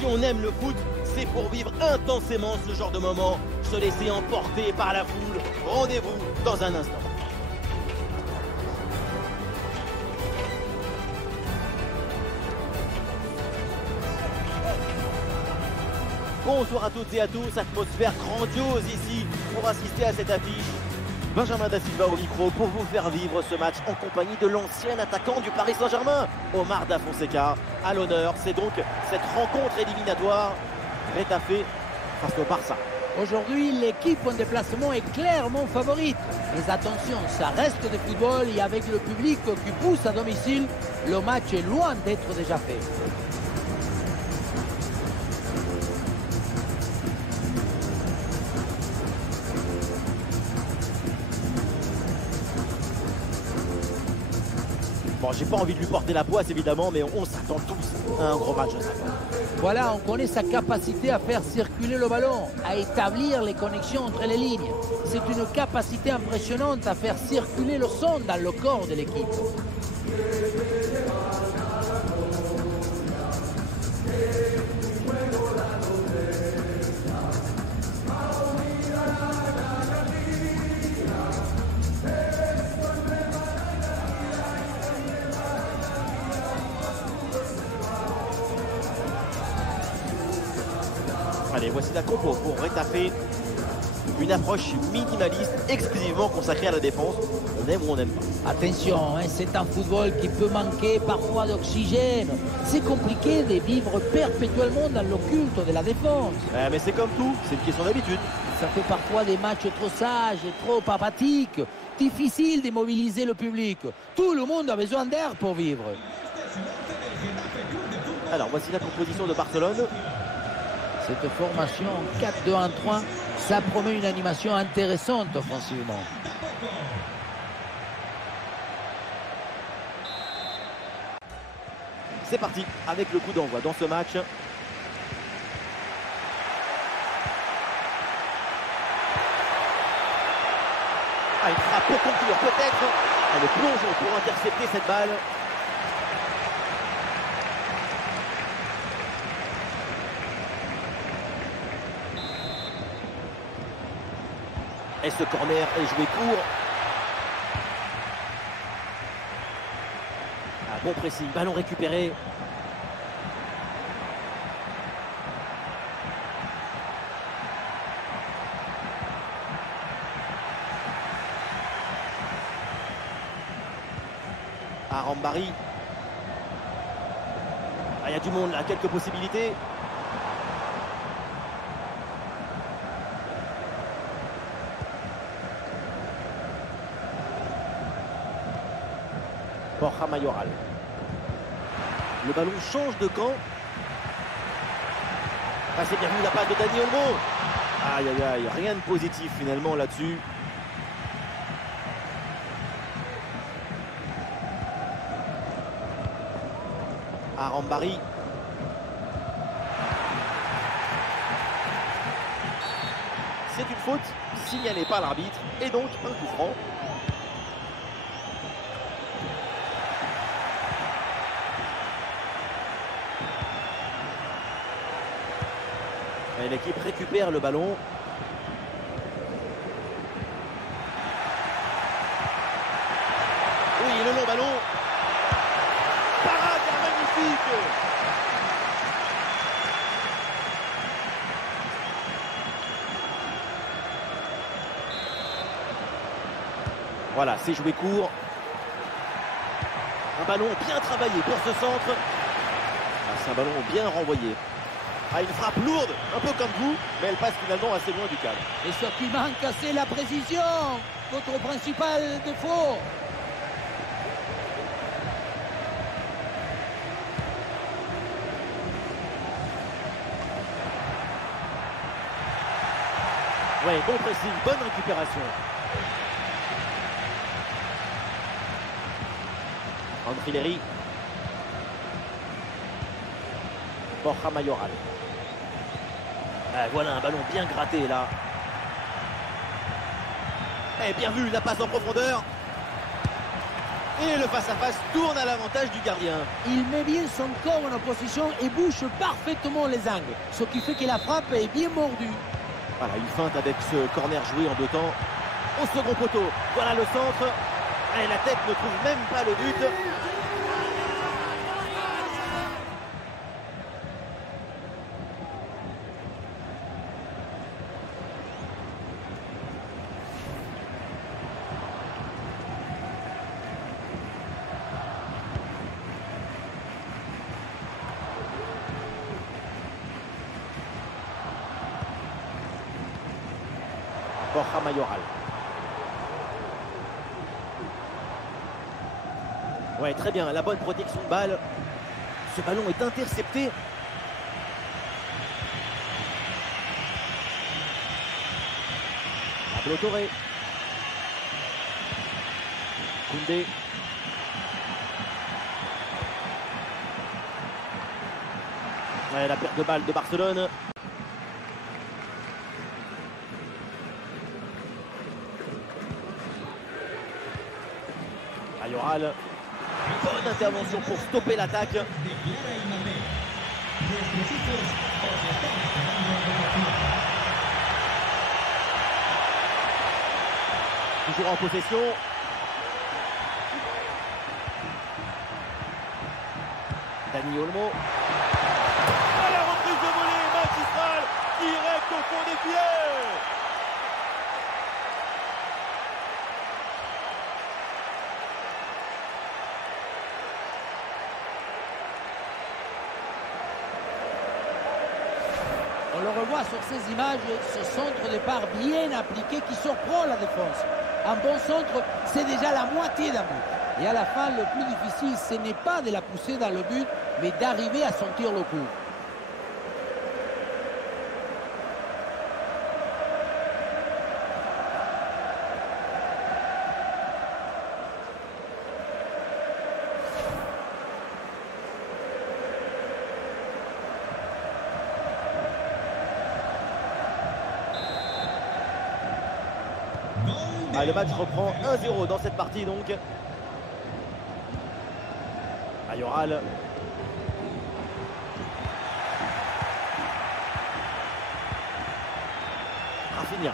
Si on aime le foot, c'est pour vivre intensément ce genre de moment, se laisser emporter par la foule. Rendez-vous dans un instant. Bonsoir à toutes et à tous, atmosphère grandiose ici pour assister à cette affiche. Benjamin Da Silva au micro pour vous faire vivre ce match en compagnie de l'ancien attaquant du Paris Saint-Germain, Omar Da Fonseca. À l'honneur, c'est donc cette rencontre éliminatoire Getafe face au Barça. Aujourd'hui, l'équipe en déplacement est clairement favorite. Mais attention, ça reste de football et avec le public qui pousse à domicile, le match est loin d'être déjà fait. Bon, j'ai pas envie de lui porter la poisse évidemment, mais on s'attend tous à un gros match. Voilà, on connaît sa capacité à faire circuler le ballon, à établir les connexions entre les lignes. C'est une capacité impressionnante à faire circuler le son dans le corps de l'équipe. Allez, voici la compo pour Getafe. Une approche minimaliste, exclusivement consacrée à la défense. On aime ou on n'aime pas. Attention, hein, c'est un football qui peut manquer parfois d'oxygène. C'est compliqué de vivre perpétuellement dans le culte de la défense. Mais c'est comme tout, c'est une question d'habitude. Ça fait parfois des matchs trop sages et trop apathiques. Difficile de mobiliser le public. Tout le monde a besoin d'air pour vivre. Alors, voici la composition de Barcelone. Cette formation 4-2-1-3, ça promet une animation intéressante offensivement. C'est parti avec le coup d'envoi dans ce match. Ah, il frappe pour conclure peut-être. Le plongeon pour intercepter cette balle. Et ce corner est joué court. Ah, bon pressing, ballon récupéré. Arambari. Ah, il y a du monde là, quelques possibilités. Borja Mayoral. Le ballon change de camp. Ah, c'est bien vu la passe de Dani Olmo. Aïe aïe aïe, rien de positif finalement là-dessus. Arambari. C'est une faute signalée par l'arbitre et donc un coup franc. L'équipe récupère le ballon. Oui, le long ballon. Parade magnifique. Voilà, c'est joué court. Un ballon bien travaillé pour ce centre. C'est un ballon bien renvoyé. Ah, une frappe lourde, un peu comme vous, mais elle passe finalement assez loin du cadre. Et ce qui manque, c'est la précision. Votre principal défaut. Oui, bon pressing, bonne récupération. Andrileri. Borja Mayoral. Ah, voilà un ballon bien gratté là. Et bien vu, la passe en profondeur. Et le face-à-face tourne à l'avantage du gardien. Il met bien son corps en opposition et bouche parfaitement les angles, ce qui fait que la frappe est bien mordue. Voilà, il feinte avec ce corner joué en 2 temps. Au second poteau, voilà le centre. Et la tête ne trouve même pas le but. Borja Mayoral. Ouais, très bien, la bonne protection de balle. Ce ballon est intercepté. Pablo Torre. Koundé. Ouais, la perte de balle de Barcelone. Mayoral. Bonne intervention pour stopper l'attaque. Toujours en possession. Dani Olmo. À la reprise de volée magistrale, direct au fond des pieds. On le revoit sur ces images, ce centre de part bien appliqué qui surprend la défense. Un bon centre, c'est déjà la moitié d'un but. Et à la fin, le plus difficile, ce n'est pas de la pousser dans le but, mais d'arriver à sentir le coup. Ah, le match reprend 1-0 dans cette partie donc. Mayoral. Rafinha.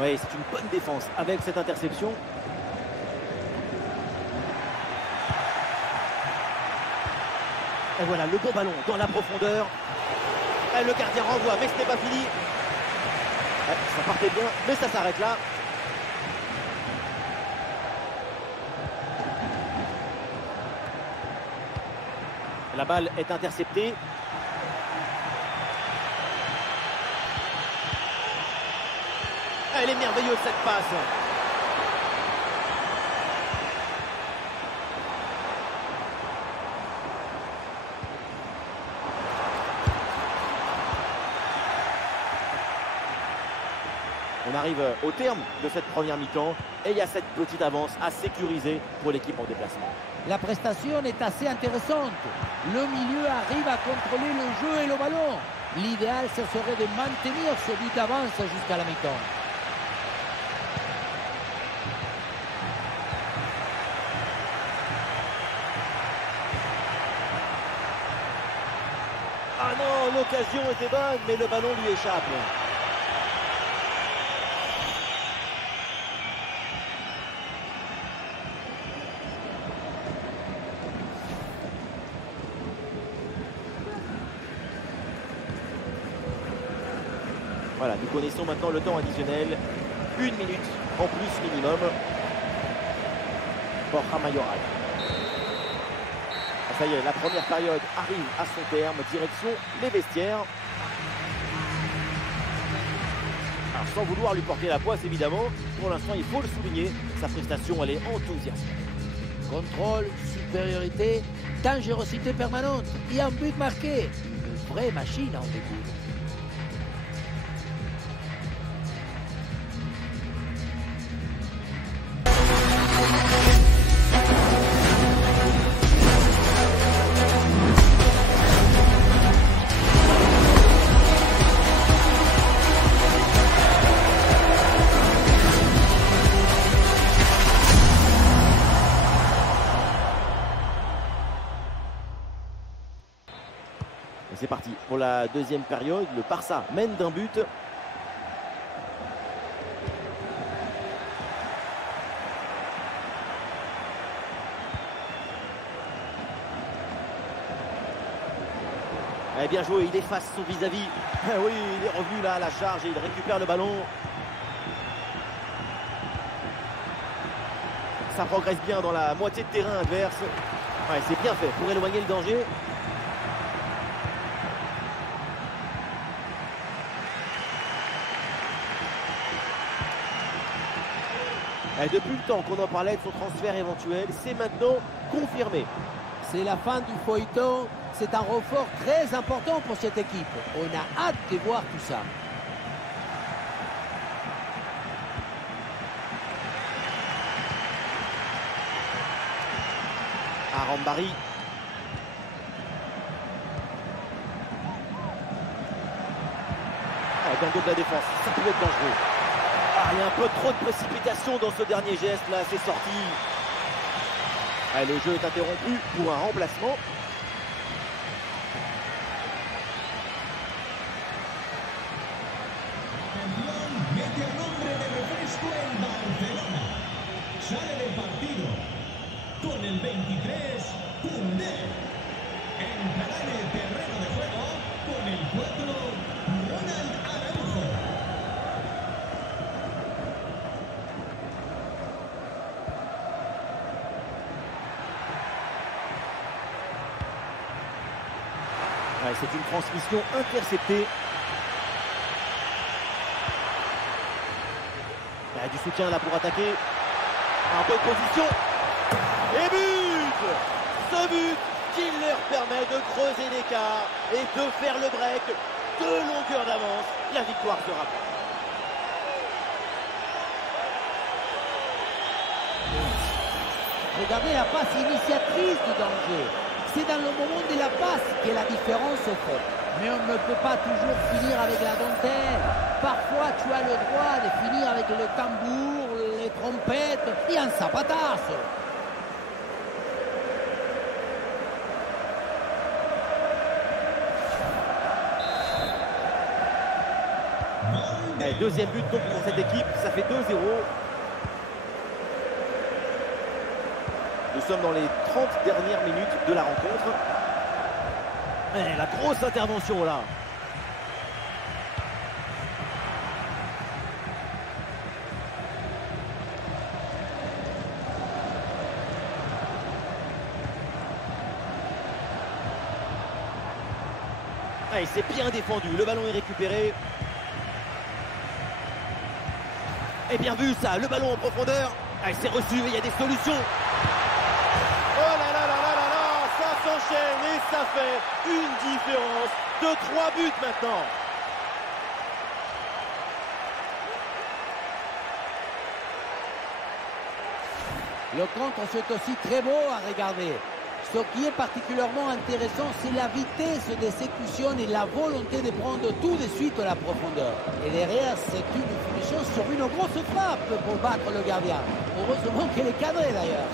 Oui, c'est une bonne défense avec cette interception. Et voilà le bon ballon dans la profondeur. Et le gardien renvoie, mais ce n'est pas fini. Ouais, ça partait bien, mais ça s'arrête là. La balle est interceptée. Elle est merveilleuse cette passe. On arrive au terme de cette première mi-temps et il y a cette petite avance à sécuriser pour l'équipe en déplacement. La prestation est assez intéressante. Le milieu arrive à contrôler le jeu et le ballon. L'idéal, ce serait de maintenir ce but d'avance jusqu'à la mi-temps. Ah non, l'occasion était bonne, mais le ballon lui échappe. Voilà, nous connaissons maintenant le temps additionnel. 1 minute en plus minimum. Borja Mayoral. Ça y est, la première période arrive à son terme. Direction les vestiaires. Alors, sans vouloir lui porter la poisse, évidemment, pour l'instant, il faut le souligner. Sa prestation, elle est enthousiasmante. Contrôle, supériorité, dangerosité permanente et un but marqué. Une vraie machine en début. Et c'est parti pour la deuxième période. Le Barça mène d'un but. Eh bien joué, il efface son vis-à-vis. Oui, il est revenu là à la charge et il récupère le ballon. Ça progresse bien dans la moitié de terrain adverse. Ouais, c'est bien fait pour éloigner le danger. Et depuis le temps qu'on en parlait de son transfert éventuel, c'est maintenant confirmé. C'est la fin du feuilleton. C'est un renfort très important pour cette équipe. On a hâte de voir tout ça. Arambari. Dans le dos de la défense, ça peut être dangereux. Il y a un peu trop de précipitation dans ce dernier geste là, c'est sorti. Le jeu est interrompu pour un remplacement. C'est une transmission interceptée. Du soutien là pour attaquer. En bonne position. Et but! Ce but qui leur permet de creuser l'écart et de faire le break. 2 longueurs d'avance. La victoire se rapproche. Regardez la passe initiatrice du danger. C'est dans le moment de la passe que la différence se fait. Mais on ne peut pas toujours finir avec la dentelle. Parfois, tu as le droit de finir avec le tambour, les trompettes et un zapatazo. Deuxième but donc pour cette équipe, ça fait 2-0. Nous sommes dans les 30 dernières minutes de la rencontre. La grosse intervention là. C'est bien défendu, le ballon est récupéré. Et bien vu ça, le ballon en profondeur. C'est reçu et il y a des solutions. Oh là là là là là là, ça s'enchaîne et ça fait une différence de 3 buts maintenant. Le contre, c'est aussi très beau à regarder. Ce qui est particulièrement intéressant, c'est la vitesse d'exécution et la volonté de prendre tout de suite la profondeur. Et derrière, c'est une finition sur une grosse frappe pour battre le gardien. Heureusement qu'elle est cadrée d'ailleurs.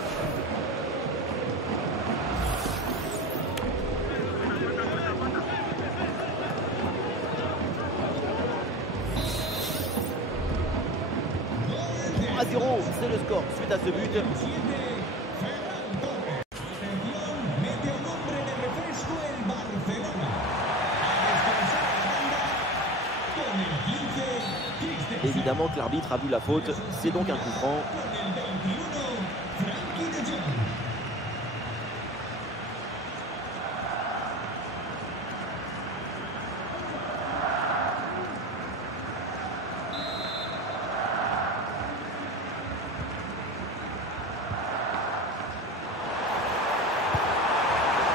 À 0, c'est le score suite à ce but. Évidemment que l'arbitre a vu la faute, c'est donc un coup franc.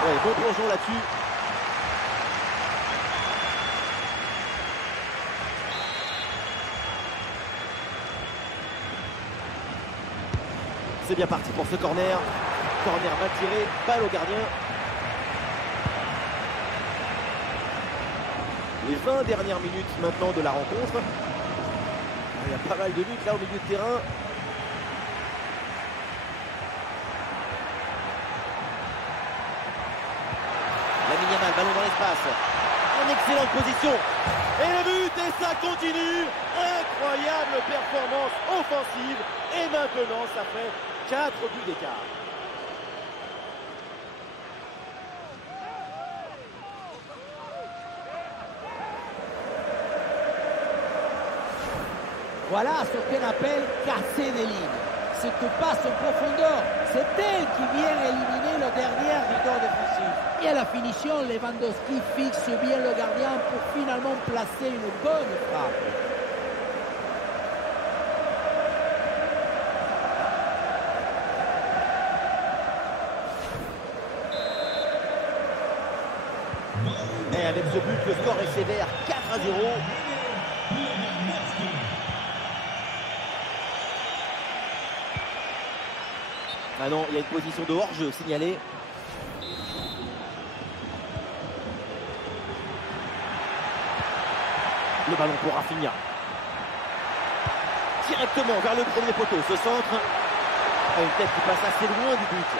Ouais, bon plongeon là-dessus. C'est bien parti pour ce corner. Corner mal tiré, balle au gardien. Les 20 dernières minutes maintenant de la rencontre. Il y a pas mal de buts là au milieu de terrain. Lamine Yamal, ballon dans l'espace. En excellente position. Et le but, et ça continue. Incroyable performance offensive. Et maintenant, ça fait 4 buts d'écart. Voilà ce qu'on appelle casser des lignes. Cette passe en profondeur, c'est elle qui vient éliminer le dernier rideau défensif. Et à la finition, Lewandowski fixe bien le gardien pour finalement placer une bonne frappe. Et avec ce but, le score est sévère, 4-0. Ah non, il y a une position de hors-jeu signalée. Le ballon pour Rafinha. Directement vers le premier poteau, ce centre. Une tête qui passe assez loin du but.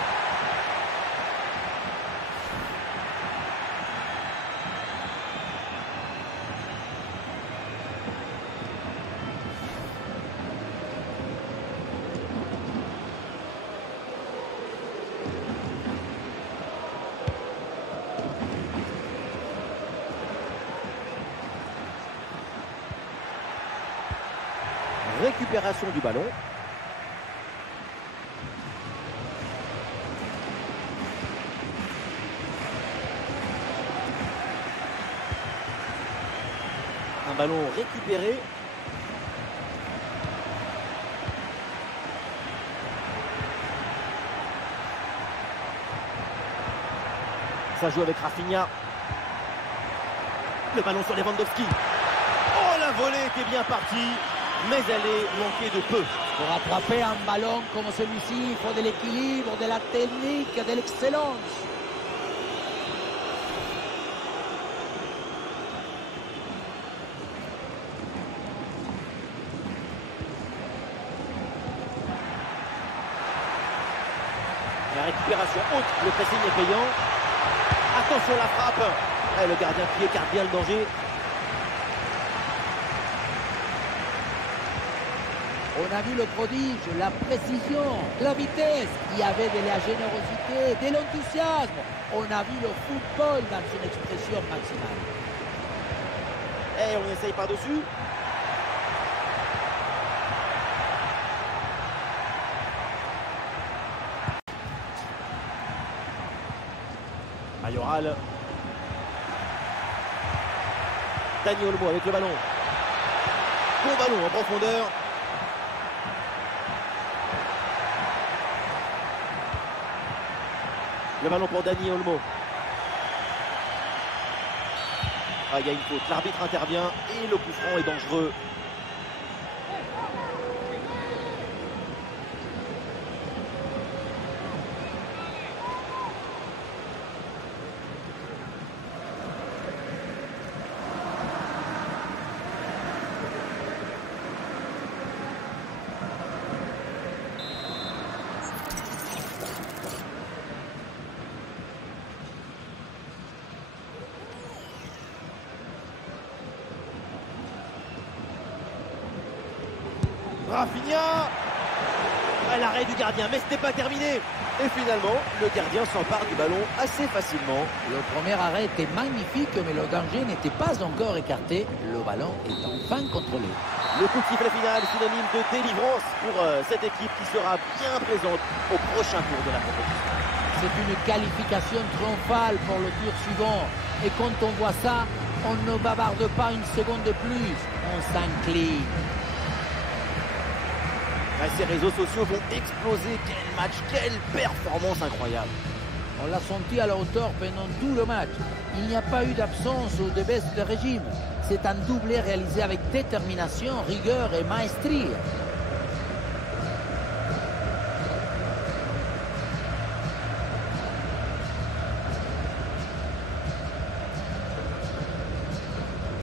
Récupération du ballon. Un ballon récupéré. Ça joue avec Rafinha. Le ballon sur Lewandowski. Oh, la volée était bien partie. Mais elle est manquée de peu. Pour attraper un ballon comme celui-ci, il faut de l'équilibre, de la technique, de l'excellence. La récupération haute, le pressing est payant. Attention à la frappe. Et le gardien qui écarte bien le danger. On a vu le prodige, la précision, la vitesse. Il y avait de la générosité, de l'enthousiasme. On a vu le football dans son expression maximale. Et on essaye par-dessus. Mayoral. Dani Olmo avec le ballon. Bon ballon en profondeur. Le ballon pour Dani Olmo. Ah, il y a une faute. L'arbitre intervient et le coup franc est dangereux. Rafinha. L'arrêt du gardien, mais ce n'est pas terminé. Et finalement, le gardien s'empare du ballon assez facilement. Le premier arrêt était magnifique, mais le danger n'était pas encore écarté. Le ballon est enfin contrôlé. Le coup de sifflet final, synonyme de délivrance pour cette équipe qui sera bien présente au prochain tour de la compétition. C'est une qualification triomphale pour le tour suivant. Et quand on voit ça, on ne bavarde pas une seconde de plus. On s'incline. Ces réseaux sociaux vont exploser. Quel match, quelle performance incroyable. On l'a senti à la hauteur pendant tout le match. Il n'y a pas eu d'absence ou de baisse de régime. C'est un doublé réalisé avec détermination, rigueur et maestrie.